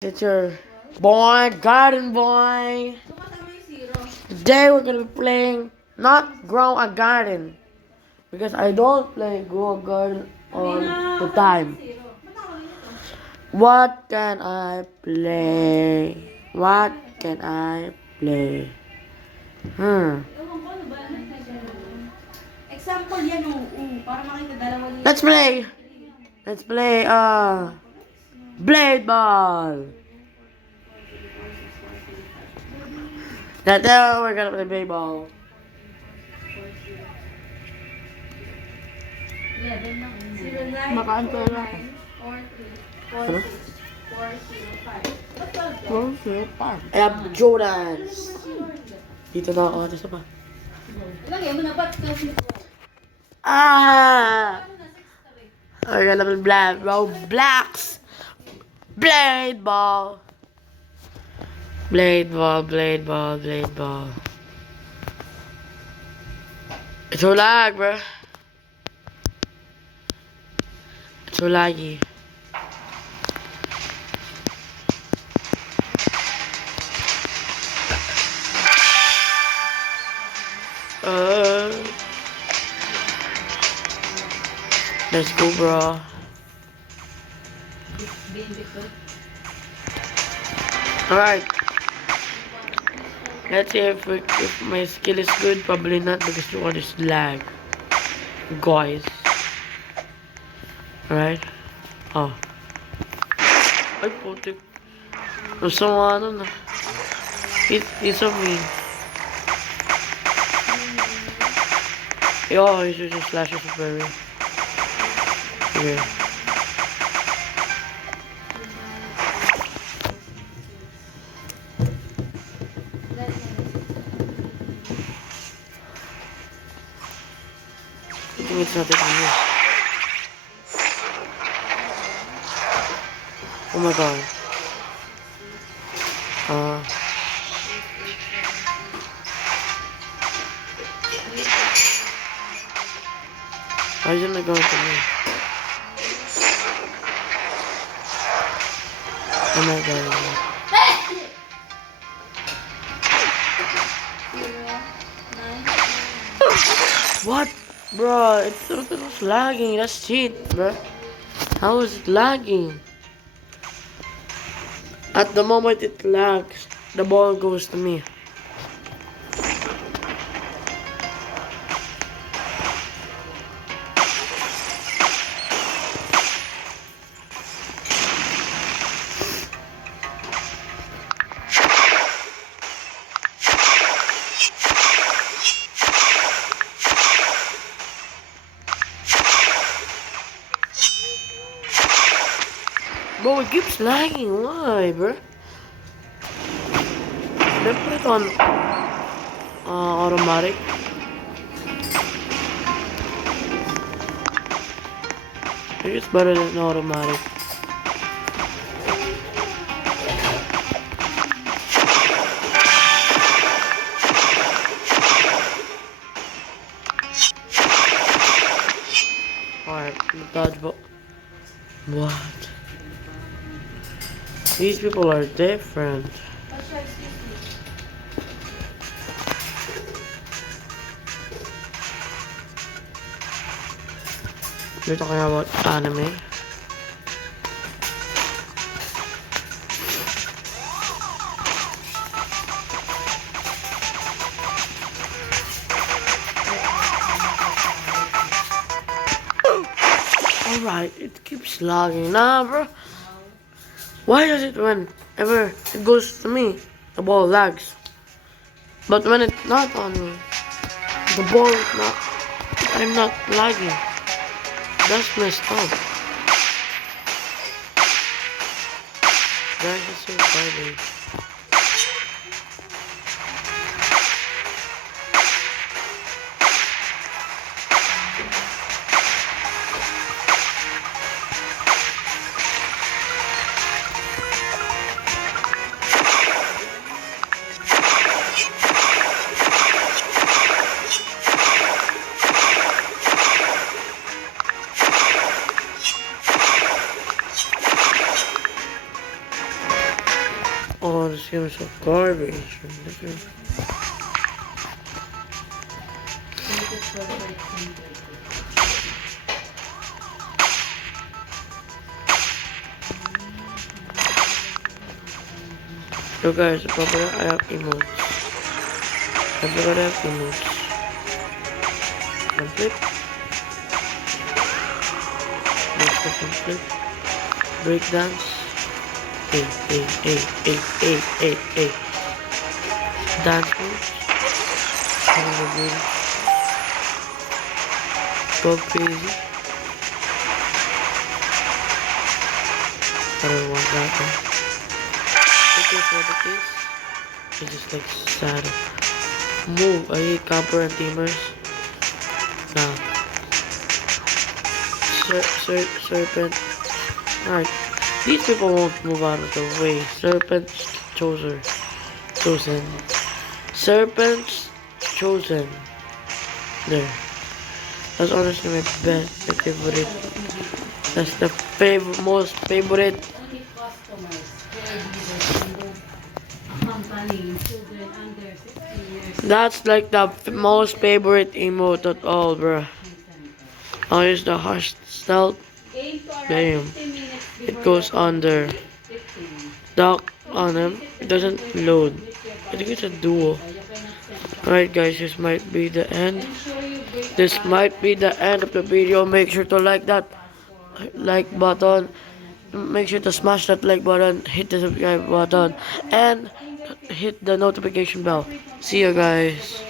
It's your boy, Garden Boy. Today we're gonna be playing not grow a garden because I don't play grow a garden all the time. What can I play? What can I play? Hmm. Example yan, para makita dalawa niya. Let's play. Let's play. Blade ball. That's how we're gonna play blade ball. 11 lang. 09, Makaantala. Ano? 4, 3, 4, 0, 5. Oh, shit, pa. I have Jordans. Dito na ako. Isa pa. Ilang yan mo na ba't kasi Ah! We're gonna play Roblox. Blade ball. Blade ball, blade ball, blade ball. It's so lag, bro. It's so laggy. Let's go, bro. Alright. Let's see if my skill is good. Probably not because the one is lag. Guys. Alright. Oh. Ay, putik. Masama ano na. It's so mean. Yo, he's using slashes of berry. Okay. I think it's not even here. Oh my god. Why isn't it going to me? Oh my god. What? Bro, it was lagging. That's cheat, bro. How is it lagging? At the moment it lags, the ball goes to me. Bro, it keeps lagging. Why, bro? They put it on automatic. Maybe it's better than automatic. Alright, dodgeball. What? These people are different. We're talking about anime. Alright, it keeps lagging. Nah, bro. Why does it whenever it goes to me, the ball lags? But when it's not on me, the ball is not, I'm not lagging. That's messed up. Guys, it's so exciting. Oh, this game is so garbage. So guys, probably I have emotes. I forgot I have emotes. Complete. Next one complete. Breakdance. Hey, hey, hey, hey, hey, hey, hey. Dance moves. Go crazy. I don't want that one. It is what it is. It's just like sad. Move. I hate camper and teamers. Nah. Serpent. Alright. These people won't move out of the way. Serpent's chosen. Chosen. Serpent's chosen. There. That's honestly my best, my favorite. That's the most favorite. Only customers, caregivers, and the company, children under 16 years. That's like the most favorite emote at all, bruh. I'll use the harsh stealth. Aim to arrive Damn. 15 minutes It before goes the under. 15. Dock on him. It doesn't load. I think it's a duo. Alright guys, this might be the end. Ensure you break This might be the end of the video. Make sure to like that like button. Make sure to smash that like button. Hit the subscribe button. And hit the notification bell. See you guys.